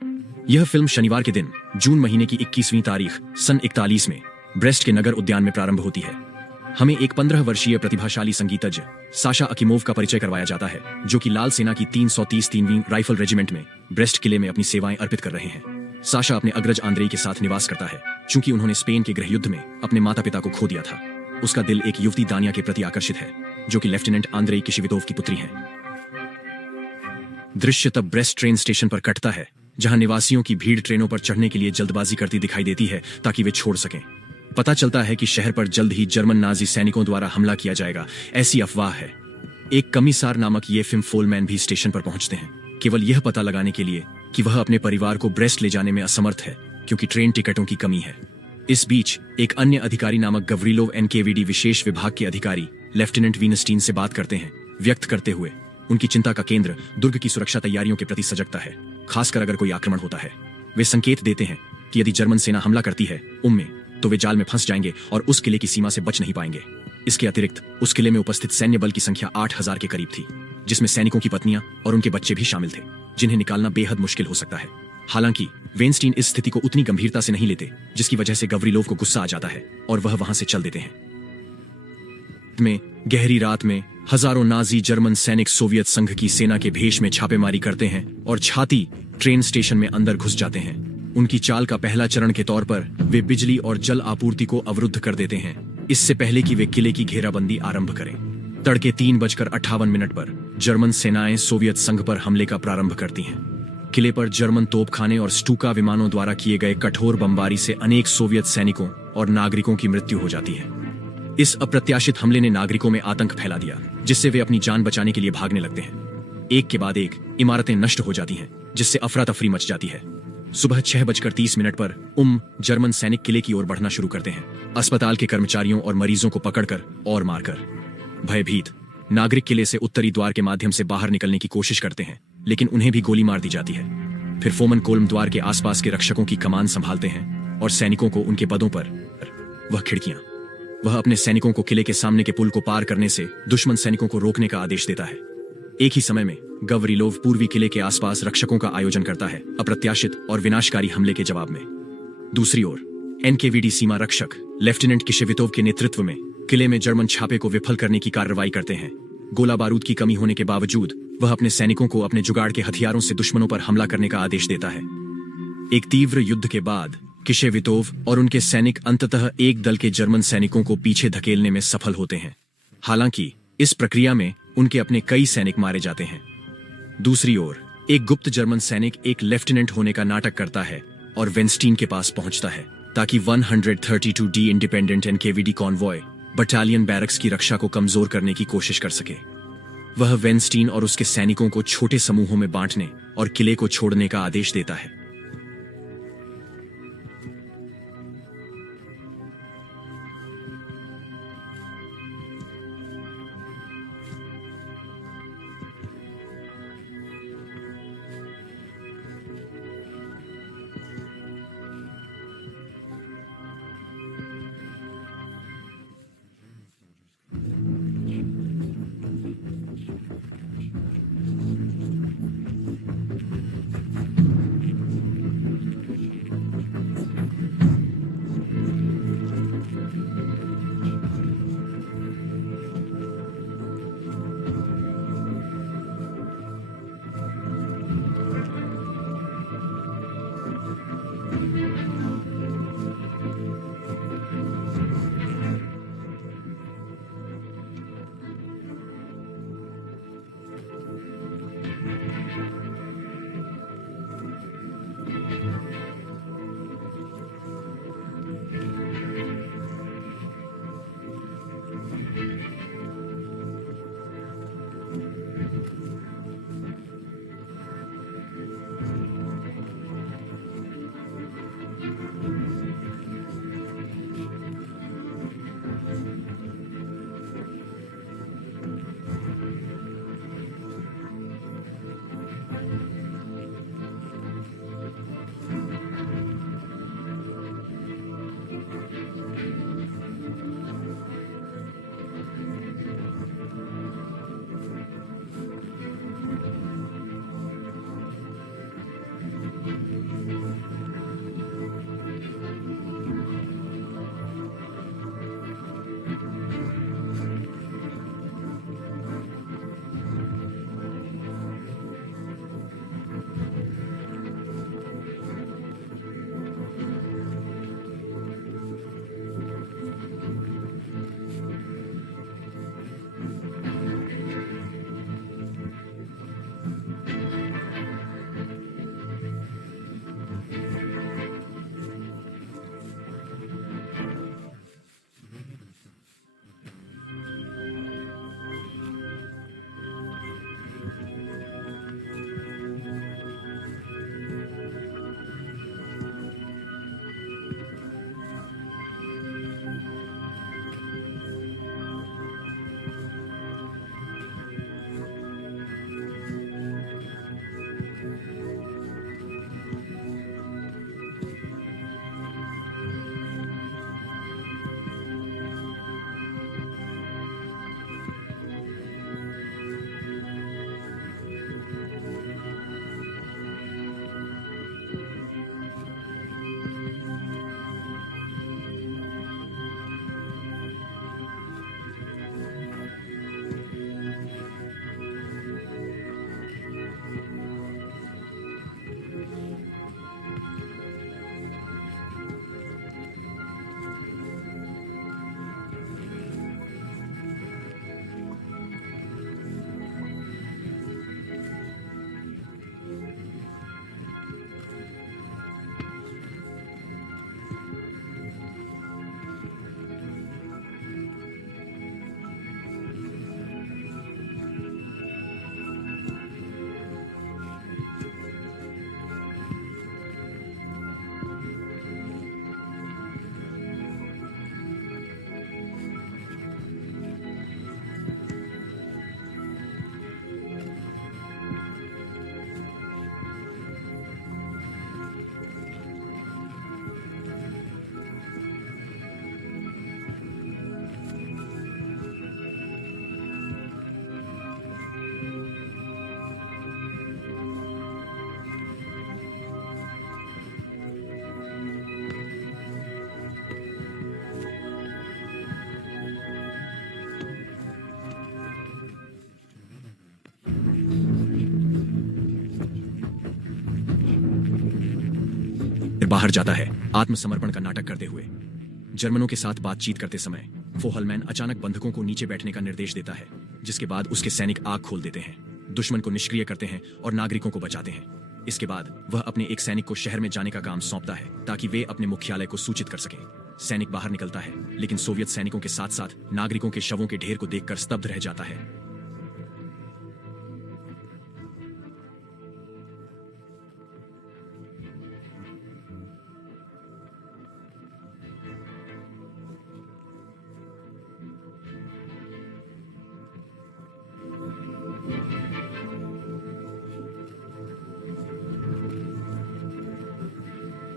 यह फिल्म शनिवार के दिन जून महीने की 21वीं तारीख सन 41 में ब्रेस्ट के नगर उद्यान में प्रारंभ होती है। हमें एक 15 वर्षीय प्रतिभाशाली संगीतज्ञ साशा अकीमोव का परिचय करवाया जाता है, जो कि लाल सेना की 333वीं राइफल रेजिमेंट में ब्रेस्ट किले में अपनी सेवाएं अर्पित कर रहे हैं। साशा अपने अग्रज आंद्रेई के साथ निवास करता है, चूंकि उन्होंने स्पेन के गृह युद्ध में अपने माता पिता को खो दिया था। उसका दिल एक युवती दानिया के प्रति आकर्षित है, जो कि लेफ्टिनेंट आंद्रेई किशिवितोव की पुत्री है। दृश्य तब ब्रेस्ट ट्रेन स्टेशन पर कटता है, जहां निवासियों की भीड़ ट्रेनों पर चढ़ने के लिए जल्दबाजी करती दिखाई देती है ताकि वे छोड़ सकें। पता चलता है कि शहर पर जल्द ही जर्मन नाजी सैनिकों द्वारा हमला किया जाएगा, ऐसी अफवाह है। एक कमिसार नामक येफिम फोलमैन भी स्टेशन पर पहुंचते हैं, केवल यह पता लगाने के लिए कि वह अपने परिवार को ब्रेस्ट ले जाने में असमर्थ है, क्योंकि ट्रेन टिकटों की कमी है। इस बीच एक अन्य अधिकारी नामक गवरीलोव एनकेवीडी विशेष विभाग के अधिकारी लेफ्टिनेंट वीनस्टीन से बात करते हैं, व्यक्त करते हुए उनकी चिंता का केंद्र दुर्ग की सुरक्षा तैयारियों के प्रति सजगता है, खासकर अगर कोई आक्रमण होता है। वे संकेत देते हैं कि यदि जर्मन सेना हमला करती है में तो वे जाल में फंस जाएंगे और उस किले की सीमा से बच नहीं पाएंगे। इसके अतिरिक्त उस किले में उपस्थित सैन्य बल की संख्या 8000 के करीब थी, जिसमें सैनिकों की पत्नियां और उनके बच्चे भी शामिल थे, जिन्हें निकालना बेहद मुश्किल हो सकता है। हालांकि वेनस्टीन इस स्थिति को उतनी गंभीरता से नहीं लेते, जिसकी वजह से गवरीलोव को गुस्सा आ जाता है और वह वहां से चल देते हैं। में गहरी रात में हजारों नाजी जर्मन सैनिक सोवियत संघ की सेना के भेष में छापेमारी करते हैं और छाती ट्रेन स्टेशन में अंदर घुस जाते हैं। उनकी चाल का पहला चरण के तौर पर वे बिजली और जल आपूर्ति को अवरुद्ध कर देते हैं, इससे पहले कि वे किले की घेराबंदी आरंभ करें। तड़के 3:58 पर जर्मन सेनाएं सोवियत संघ पर हमले का प्रारंभ करती हैं। किले पर जर्मन तोपखाने और स्टूका विमानों द्वारा किए गए कठोर बमबारी से अनेक सोवियत सैनिकों और नागरिकों की मृत्यु हो जाती है। इस अप्रत्याशित हमले ने नागरिकों में आतंक फैला दिया, जिससे वे अपनी जान बचाने के लिए भागने लगते हैं। एक के बाद एक इमारतें नष्ट हो जाती हैं, जिससे अफरा तफरी मच जाती है। सुबह 6:30 पर जर्मन सैनिक किले की ओर बढ़ना शुरू करते हैं, अस्पताल के कर्मचारियों और मरीजों को पकड़कर और मारकर। भयभीत नागरिक किले से उत्तरी द्वार के माध्यम से बाहर निकलने की कोशिश करते हैं, लेकिन उन्हें भी गोली मार दी जाती है। फिर फोमन कोल्म द्वार के आसपास के रक्षकों की कमान संभालते हैं और सैनिकों को उनके पदों पर वह अपने सैनिकों को किले के सामने के पुल को पार करने से दुश्मन सैनिकों को रोकने का आदेश देता है। एक ही समय में गवरीलोव पूर्वी किले के आसपास रक्षकों का आयोजन करता है, अप्रत्याशित और विनाशकारी हमले के जवाब में। दूसरी ओर एनकेवीडी सीमा रक्षक लेफ्टिनेंट किशिवितोव के नेतृत्व में किले में जर्मन छापे को विफल करने की कार्रवाई करते हैं। गोला बारूद की कमी होने के बावजूद वह अपने सैनिकों को अपने जुगाड़ के हथियारों से दुश्मनों पर हमला करने का आदेश देता है। एक तीव्र युद्ध के बाद किशिवितोव और उनके सैनिक अंततः एक दल के जर्मन सैनिकों को पीछे धकेलने में सफल होते हैं। हालांकि इस प्रक्रिया में उनके अपने कई सैनिक मारे जाते हैं। दूसरी ओर एक गुप्त जर्मन सैनिक एक लेफ्टिनेंट होने का नाटक करता है और वेनस्टीन के पास पहुंचता है, ताकि 132डी independent NKVD convoy battalion barracks की रक्षा को कमजोर करने की कोशिश कर सके। वह वेनस्टीन और उसके सैनिकों को छोटे समूहों में बांटने और किले को छोड़ने का आदेश देता है। बाहर जाता है, आत्मसमर्पण का नाटक करते हुए। जर्मनों के साथ बातचीत करते समय फोहलमैन अचानक बंधकों को नीचे बैठने का निर्देश देता है, जिसके बाद उसके सैनिक आग खोल देते हैं, दुश्मन को निष्क्रिय करते हैं और नागरिकों को बचाते हैं। इसके बाद वह अपने एक सैनिक को शहर में जाने का काम सौंपता है ताकि वे अपने मुख्यालय को सूचित कर सकें। सैनिक बाहर निकलता है, लेकिन सोवियत सैनिकों के साथ साथ नागरिकों के शवों के ढेर को देखकर स्तब्ध रह जाता है।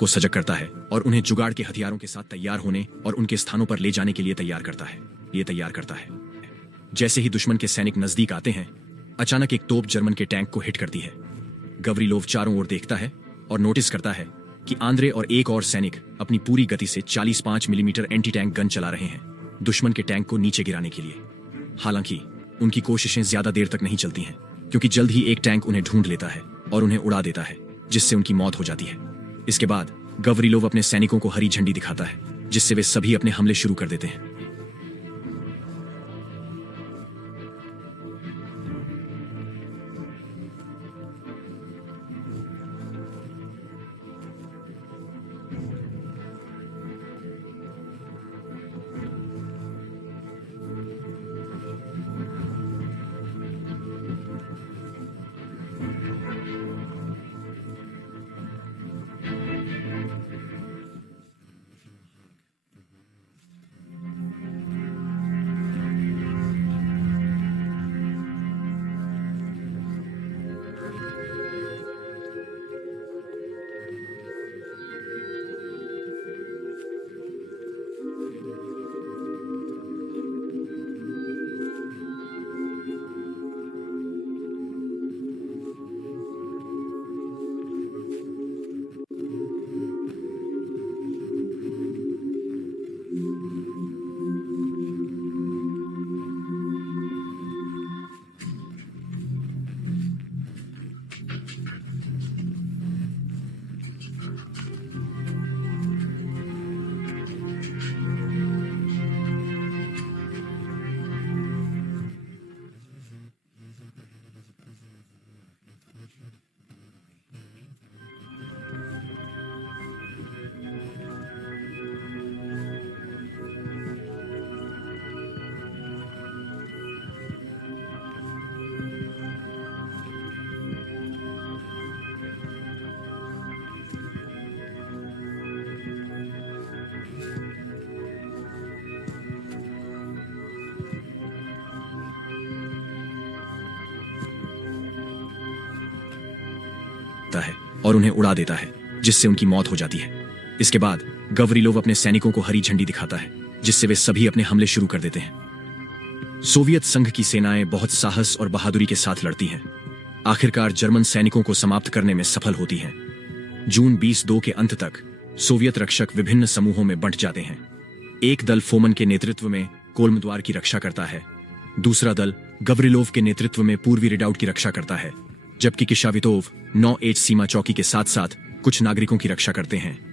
को सजग करता है और उन्हें जुगाड़ के हथियारों के साथ तैयार होने और उनके स्थानों पर ले जाने के लिए तैयार करता है। जैसे ही दुश्मन के सैनिक नजदीक आते हैं, अचानक एक तोप जर्मन के टैंक को हिट करती है। गवरिलोव चारों ओर देखता है और नोटिस करता है कि आंद्रे और एक और सैनिक अपनी पूरी गति से 45 मिलीमीटर एंटी टैंक गन चला रहे हैं दुश्मन के टैंक को नीचे गिराने के लिए। हालांकि उनकी कोशिशें ज्यादा देर तक नहीं चलती हैं, क्योंकि जल्द ही एक टैंक उन्हें ढूंढ लेता है और उन्हें उड़ा देता है, जिससे उनकी मौत हो जाती है। इसके बाद गवरिलोव अपने सैनिकों को हरी झंडी दिखाता है, जिससे वे सभी अपने हमले शुरू कर देते हैं। है और उन्हें उड़ा देता है, जिससे उनकी मौत हो जाती है। इसके बाद गवरिलोव अपने सैनिकों को हरी झंडी दिखाता है, जिससे वे सभी अपने हमले शुरू कर देते हैं। सोवियत संघ की सेनाएं बहुत साहस और बहादुरी के साथ लड़ती हैं। आखिरकार जर्मन सैनिकों को समाप्त करने में सफल होती हैं। जून 22 के अंत तक सोवियत रक्षक विभिन्न समूहों में बंट जाते हैं। एक दल फोमन के नेतृत्व में कोल्म द्वार की रक्षा करता है, दूसरा दल गवरिलोव के नेतृत्व में पूर्वी रिडाउट की रक्षा करता है, जबकि किशावितोव 9H सीमा चौकी के साथ साथ कुछ नागरिकों की रक्षा करते हैं।